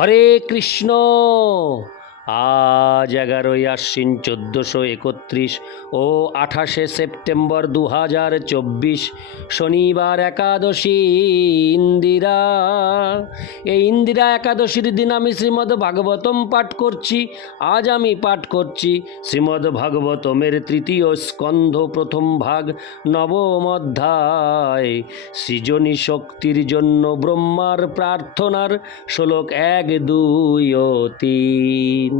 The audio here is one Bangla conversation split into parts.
হরে কৃষ্ণ আজ এগারোই আশ্বিন চোদ্দোশো একত্রিশ ও আঠাশে সেপ্টেম্বর দু হাজার চব্বিশ, শনিবার একাদশী ইন্দিরা। এই ইন্দিরা একাদশীর দিন আমি শ্রীমদ্ ভাগবতম পাঠ করছি। আজ আমি পাঠ করছি শ্রীমদ্ ভাগবতমের তৃতীয় স্কন্ধ প্রথম ভাগ, নবম অধ্যায়। সৃজনী শক্তির জন্য ব্রহ্মার প্রার্থনার শ্লোক এক, দুই ও তিন।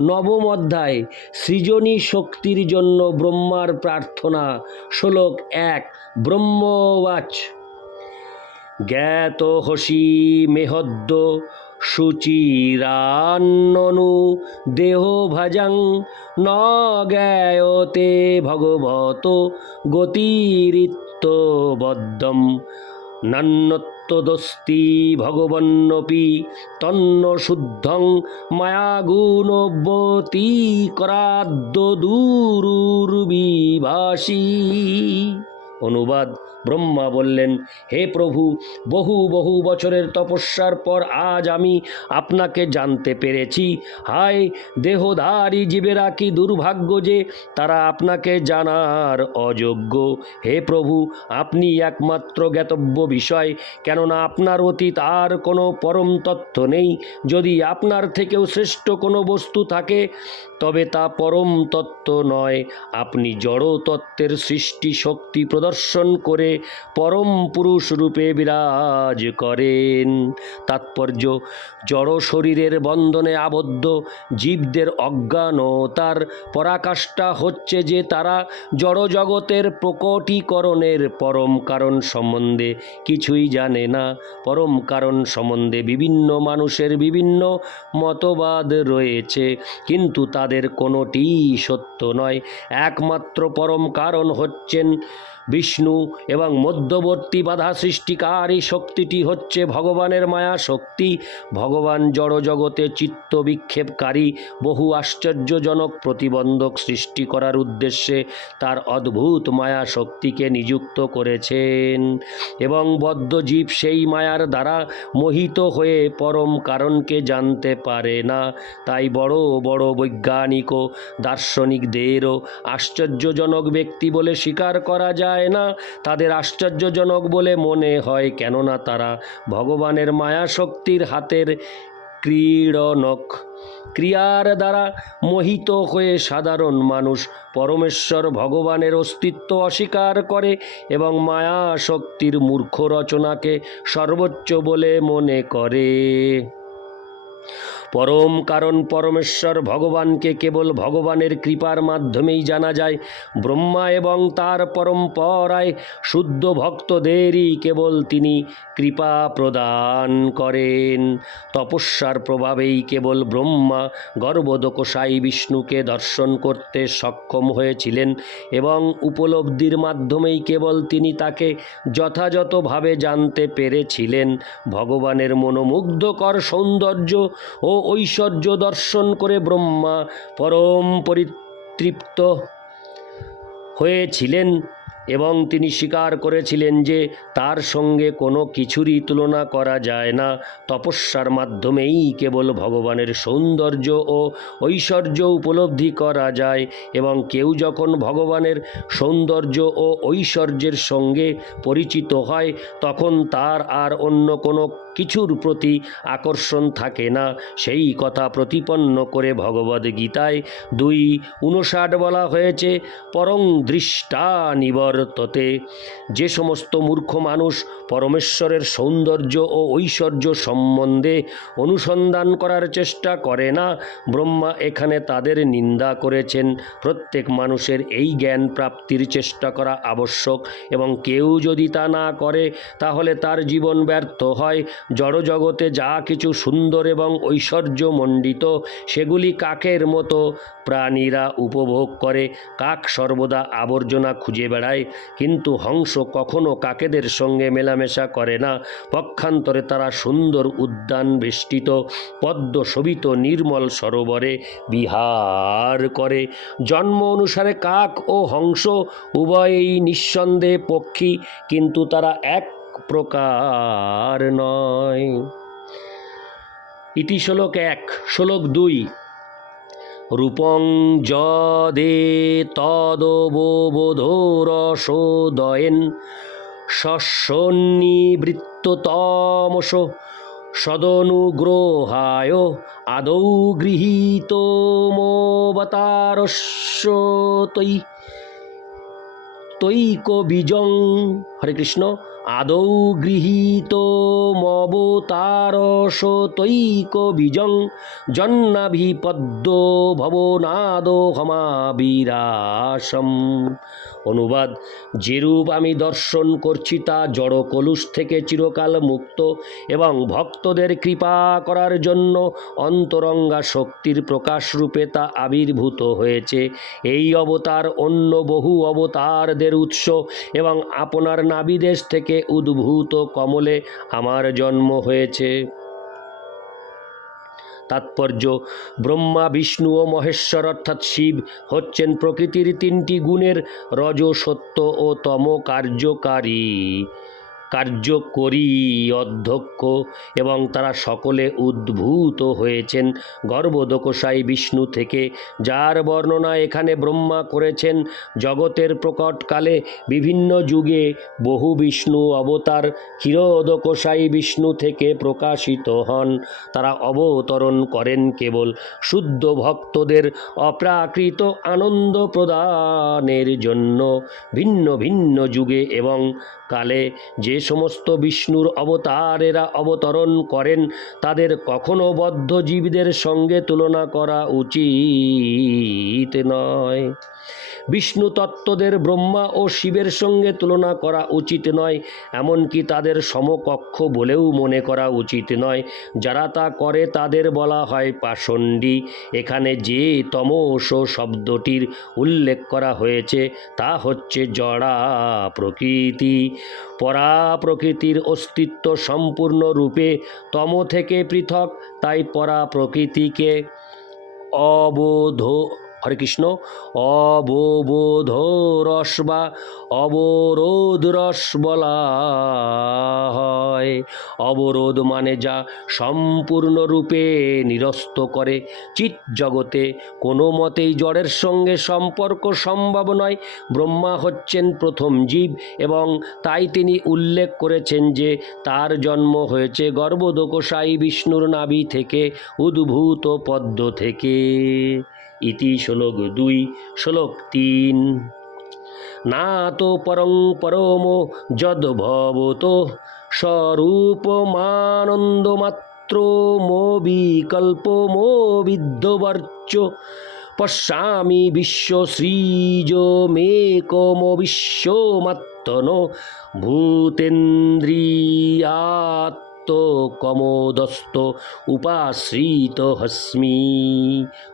নবম অধ্যায়, সৃজনী শক্তির জন্য ব্রহ্মার প্রার্থনা, শ্লোক এক ব্রহ্মবাচ জ্ঞাত হসি মেহদ্দ সুচিরান্ননু, দেহ ভাজাং ন জ্ঞায়তে ভগবত গতিরিত্তবদ্ধম নান্যত্তদস্তি ভগবন্নপি তন্ন শুদ্ধং মায়াগুণবতী করাদ্য দুরুর্বিভাসী। অনুবাদ ব্রহ্মা বললেন, হে প্রভু, বহু বহু বছরের তপস্যার পর আজ আমি আপনাকে জানতে পেরেছি। হায়, দেহধারী জীবেরা কি দুর্ভাগ্য যে তারা আপনাকে জানার অযোগ্য। হে প্রভু, আপনি একমাত্র জ্ঞাতব্য বিষয়, কেননা আপনার অতীত আর কোনো পরম তথ্য নেই। যদি আপনার থেকেও শ্রেষ্ঠ কোনো বস্তু থাকে, তবে তা পরম তত্ত্ব নয়। আপনি জড় তত্ত্বের সৃষ্টি শক্তি প্রদর্শন করে পরম পুরুষ রূপে বিরাজ করেন। তাৎপর্য, জড় শরীরের বন্ধনে আবদ্ধ, জীবদের অজ্ঞানতার পরাকাষ্ঠা হচ্ছে যে তারা জড় জগতের প্রকটীকরণের পরম কারণ সম্বন্ধে কিছুই জানে না। পরম কারণ সম্বন্ধে বিভিন্ন মানুষের বিভিন্ন মতবাদ রয়েছে, কিন্তু তাদের কোনোটিই সত্য নয়। একমাত্র পরম কারণ হচ্ছেন বিষ্ণু এবং মধ্যবর্তী বাধা সৃষ্টিকারী শক্তিটি হচ্ছে ভগবানের মায়া শক্তি। ভগবান জড় জগতে চিত্ত বিক্ষেপকারী, বহু আশ্চর্যজনক প্রতিবন্ধক সৃষ্টি করার উদ্দেশ্যে তার অদ্ভুত মায়া শক্তিকে নিযুক্ত করেছেন এবং বদ্ধজীব সেই মায়ার দ্বারা মোহিত হয়ে পরম কারণকে জানতে পারে না। তাই বড় বড় বৈজ্ঞানিক ও দার্শনিকদেরও আশ্চর্যজনক ব্যক্তি বলে স্বীকার করা যায়। না। তাদের আশ্চর্যজনক বলে মনে হয়, কেননা তারা ভগবানের মায়া শক্তির হাতের ক্রীড়নক। ক্রিয়ার দ্বারা মোহিত হয়ে সাধারণ মানুষ পরমেশ্বর ভগবানের অস্তিত্ব অস্বীকার করে এবং মায়া শক্তির মূর্খ রচনাকে সর্বোচ্চ বলে মনে করে। পরম কারণ পরমেশ্বর ভগবানকে কেবল ভগবানের কৃপার মাধ্যমেই জানা যায়। ব্রহ্মা এবং তার পরম্পরায় শুদ্ধ ভক্তদেরই কেবল তিনি কৃপা প্রদান করেন। তপস্যার প্রভাবেই কেবল ব্রহ্মা গর্ভদকোষাই বিষ্ণুকে দর্শন করতে সক্ষম হয়েছিলেন এবং উপলব্ধির মাধ্যমেই কেবল তিনি তাকে যথাযথভাবে জানতে পেরেছিলেন। ভগবানের মনোমুগ্ধকর সৌন্দর্য ও ঐশ্বর্য দর্শন করে ব্রহ্মা পরম পরিতৃপ্ত হয়েছিলেন। এবং তিনি স্বীকার করেছিলেন যে তার সঙ্গে কোনো কিছুরই তুলনা করা যায় না। তপস্যার মাধ্যমেই কেবল ভগবানের সৌন্দর্য ও ঐশ্বর্য উপলব্ধি করা যায় এবং কেউ যখন ভগবানের সৌন্দর্য ও ঐশ্বর্যের সঙ্গে পরিচিত হয়, তখন তার আর অন্য কোনো কিছুর প্রতি আকর্ষণ থাকে না। সেই কথা প্রতিপন্ন করে ভগবদ্গীতায় দুই উনষাট বলা হয়েছে, পরং দৃষ্টা নিবর বর্ততে যে সমস্ত মূর্খ মানুষ পরমেশ্বরের সৌন্দর্য ও ঐশ্বর্য সম্বন্ধে অনুসন্ধান করার চেষ্টা করে না, ব্রহ্মা এখানে তাদের নিন্দা করেছেন। প্রত্যেক মানুষের এই জ্ঞান প্রাপ্তির চেষ্টা করা আবশ্যক এবং কেউ যদি তা না করে, তাহলে তার জীবন ব্যর্থ হয়। জড়জগতে যা কিছু সুন্দর এবং ঐশ্বর্যমণ্ডিত, সেগুলি কাকের মতো? প্রাণীরা উপভোগ করে, কাক সর্বদা আবর্জনা খুঁজে বেড়ায় কিন্তু হংস কখনো কাকেদের সঙ্গে মেলামেশা করে না। পক্ষান্তরে তারা সুন্দর উদ্যান বেষ্টিত পদ্ম শোভিত, নির্মল সরোবরে বিহার করে। জন্ম অনুসারে কাক ও হংস উভয়ই নিঃসন্দেহে পক্ষী, কিন্তু তারা এক প্রকার নয়। ইতি শ্লোক এক, শ্লোক দুই। রূপং যদে তদবোধোরসোদয়েন শস্যন্নিবৃত্ততমস সদনুগ্রহায় আদৌ গৃহীত মোবতারস্য তৈ হরে কৃষ্ণ। আদৌ গৃহীত মবতারস তৈক বীজং জন্নাভি পদ্ম ভবনাদ হমাবিরাসম অনুবাদ, যেরূপ আমি দর্শন করছি তা জড় কলুষ থেকে চিরকাল মুক্ত এবং ভক্তদের কৃপা করার জন্য অন্তরঙ্গা শক্তির প্রকাশরূপে তা আবির্ভূত হয়েছে। এই অবতার অন্য বহু অবতারদের উৎস এবং আপনার নাবিদেশ থেকে উদ্ভূত কমলে আমার জন্ম হয়েছে। তাৎপর্য, ব্রহ্মা, বিষ্ণু ও মহেশ্বর অর্থাৎ শিব হচ্ছেন প্রকৃতির তিনটি গুণের রজ সত্য ও তম কার্যকারী কার্যকরী অধ্যক্ষ এবং তারা সকলে উদ্ভূত হয়েছেন। গর্ভদোকসাই বিষ্ণু থেকে, যার বর্ণনা এখানে ব্রহ্মা করেছেন। জগতের প্রকটকালে বিভিন্ন যুগে বহু বিষ্ণু অবতার ক্ষীরোদকসাই বিষ্ণু থেকে প্রকাশিত হন। তারা অবতরণ করেন কেবল শুদ্ধ ভক্তদের অপ্রাকৃত আনন্দ প্রদানের জন্য। ভিন্ন ভিন্ন যুগে এবং কালে যে সমস্ত বিষ্ণুর অবতারেরা অবতরণ করেন, তাদের কখনো বদ্ধ জীবদের সঙ্গে তুলনা করা উচিত নয়। বিষ্ণু তত্ত্বদের ব্রহ্মা ও শিবের সঙ্গে তুলনা করা উচিত নয়, এমনকি তাদের সমকক্ষ বলেও মনে করা উচিত নয়। যারা তা করে তাদের বলা হয় পাষণ্ডী। এখানে যে তমস শব্দটির উল্লেখ করা হয়েছে, তা হচ্ছে জড়া প্রকৃতি। পরা প্রকৃতির অস্তিত্ব সম্পূর্ণরূপে তম থেকে পৃথক, তাই পরা প্রকৃতিকে অবোধ হরে কৃষ্ণ। রস বা অবরোধ রস বলা হয়। অবরোধ মানে যা সম্পূর্ণরূপে নিরস্ত করে। চিৎ জগতে কোনো মতেই জড়ের সঙ্গে সম্পর্ক সম্ভব নয়। ব্রহ্মা হচ্ছেন প্রথম জীব এবং তাই তিনি উল্লেখ করেছেন যে তার জন্ম হয়েছে গর্ভদোকসাই বিষ্ণুর নাভি থেকে, উদ্ভূত পদ্ম থেকে। ইতি শ্লোক দুই শ্লোক তিন না তো পরং পরম যদ্ভবত স্বরূপমানন্দমাত্র মো বিকল্প মো বিদ্ধবর্চ পশ্যামি বিশ্বশ্রীজ মেকম বিশ্বমাত্তন ভূতেন্দ্রিয়াত কমোদস্ত উপাশ্রিত হস্মি।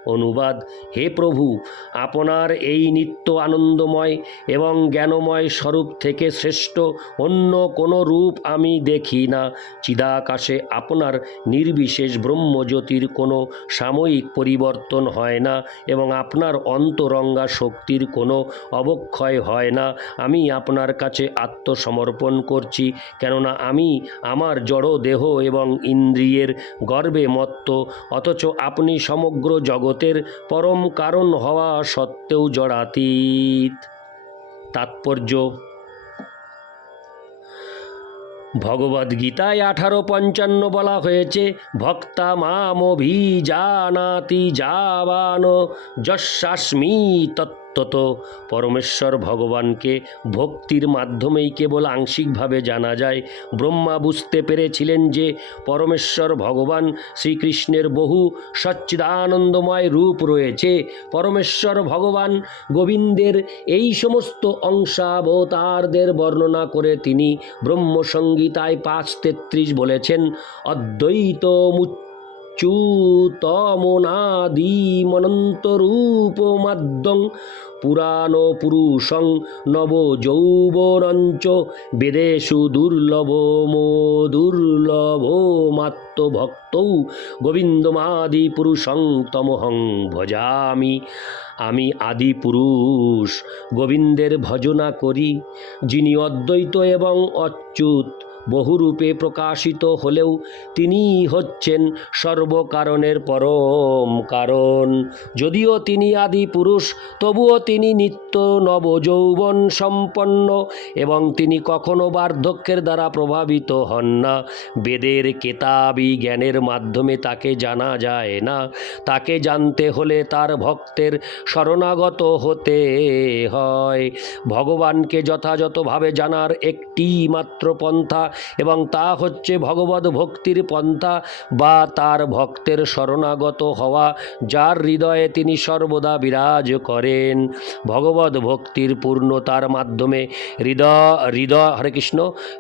অনুবাদ, হে প্রভু, আপনার এই নিত্য আনন্দময় এবং জ্ঞানময় স্বরূপ থেকে শ্রেষ্ঠ অন্য কোনো রূপ আমি দেখি না। চিদাকাশে আপনার নির্বিশেষ ব্রহ্মজ্যোতির কোনো সাময়িক পরিবর্তন হয় না এবং আপনার অন্তরঙ্গা শক্তির কোনো অবক্ষয় হয় না। আমি আপনার কাছে আত্মসমর্পণ করছি, কেননা আমি আমার জড় দেহ এবং ইন্দ্রিয়ের গর্বে মত্ত, অথচ আপনি সমগ্র জগতের পরম কারণ হওয়া সত্ত্বেও জড়াতীত। তাৎপর্য, ভগবদ্গীতায় আঠারো পঞ্চান্ন বলা হয়েছে, ভক্তা মাম অভিজানাতি যাবান, যশাস্মি তত্ত্ব তত পরমেশ্বর ভগবানকে ভক্তির মাধ্যমেই কেবল আংশিকভাবে জানা যায়। ব্রহ্মা বুঝতে পেরেছিলেন যে পরমেশ্বর ভগবান শ্রীকৃষ্ণের বহু সচ্চিদানন্দময় রূপ রয়েছে। পরমেশ্বর ভগবান গোবিন্দের এই সমস্ত অংশাবতারদের বর্ণনা করে তিনি ব্রহ্মসংগীতায় পাঁচ তেত্রিশ বলেছেন, অদ্বৈত মুচ্যুতমনাদিমনন্তরূপমাদ্যং পুরাণ পুরুষং নব যৌবনঞ্চ বেদেশু দুর্লভ মো দুর্লভ মাত্মভক্তৌ গোবিন্দমাদি পুরুষং তমহং ভজামি আমি আদি পুরুষ, গোবিন্দের ভজনা করি, যিনি অদ্বৈত এবং অচ্যুত। বহুরূপে প্রকাশিত হলেও তিনি হচ্ছেন সর্বকারণের পরম কারণ। যদিও তিনি আদি পুরুষ, তবুও তিনি নিত্য নবযৌবন সম্পন্ন এবং তিনি কখনো বার্ধক্যের দ্বারা প্রভাবিত হন না। বেদের কেতাবি জ্ঞানের মাধ্যমে তাকে জানা যায় না। তাকে জানতে হলে তার ভক্তের শরণাগত হতে হয়। ভগবানকে যথাযথভাবে জানার একটি মাত্র পন্থা এবং তা হচ্ছে ভগবত ভক্তির পন্থা বা তার ভক্তের শরণাগত হওয়া, যার হৃদয়ে তিনি সর্বদা বিরাজ করেন। ভগবত ভক্তির পূর্ণতার মাধ্যমে হৃদয় হৃদয়, হরে কৃষ্ণ,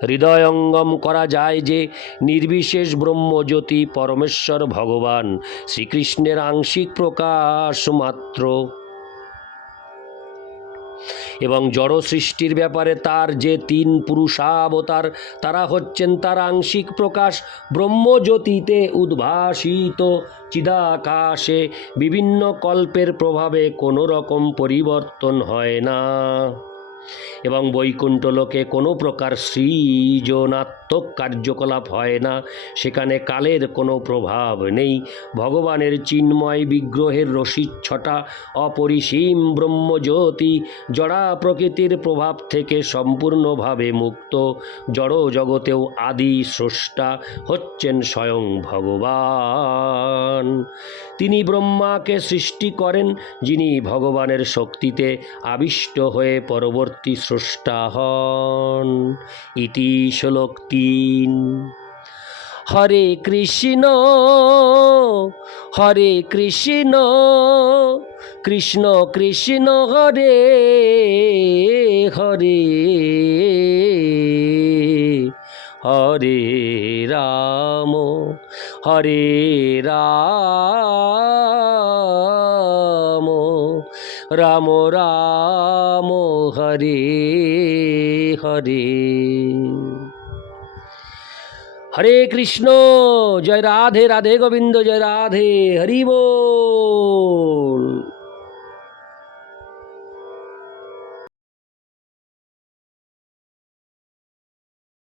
হৃদয়ঙ্গম করা যায় যে নির্বিশেষ ব্রহ্মজ্যোতি পরমেশ্বর ভগবান শ্রীকৃষ্ণের আংশিক প্রকাশ মাত্র। এবং জড় সৃষ্টির ব্যাপারে তার যে তিন পুরুষাবতার, তারা হচ্ছেন তার আংশিক প্রকাশ ব্রহ্মজ্যোতিতে উদ্ভাসিত। চিদাকাশে বিভিন্ন কল্পের প্রভাবে কোনো রকম পরিবর্তন হয় না। এবং বৈকুণ্ঠ লোকে কোনো প্রকার সৃজনাত্মক কার্যকলাপ হয় না। সেখানে কালের কোনো প্রভাব নেই। ভগবানের চিন্ময় বিগ্রহের রসিচ্ছটা অপরিসীম ব্রহ্মজ্যোতি জড়া প্রকৃতির প্রভাব থেকে সম্পূর্ণভাবে মুক্ত। জড় জগতেও আদি স্রষ্টা হচ্ছেন স্বয়ং ভগবান। তিনি ব্রহ্মাকে সৃষ্টি করেন, যিনি ভগবানের শক্তিতে আবিষ্ট হয়ে পরবর্তী স্রষ্টা হন, ইতি শ্লোক তিন। হরে কৃষ্ণ হরে কৃষ্ণ কৃষ্ণ কৃষ্ণ হরে হরে হরে রাম হরে রাম। রাম রাম হরে হরে। হরে কৃষ্ণ জয় রাধে রাধে গোবিন্দ জয় রাধে হরি বল।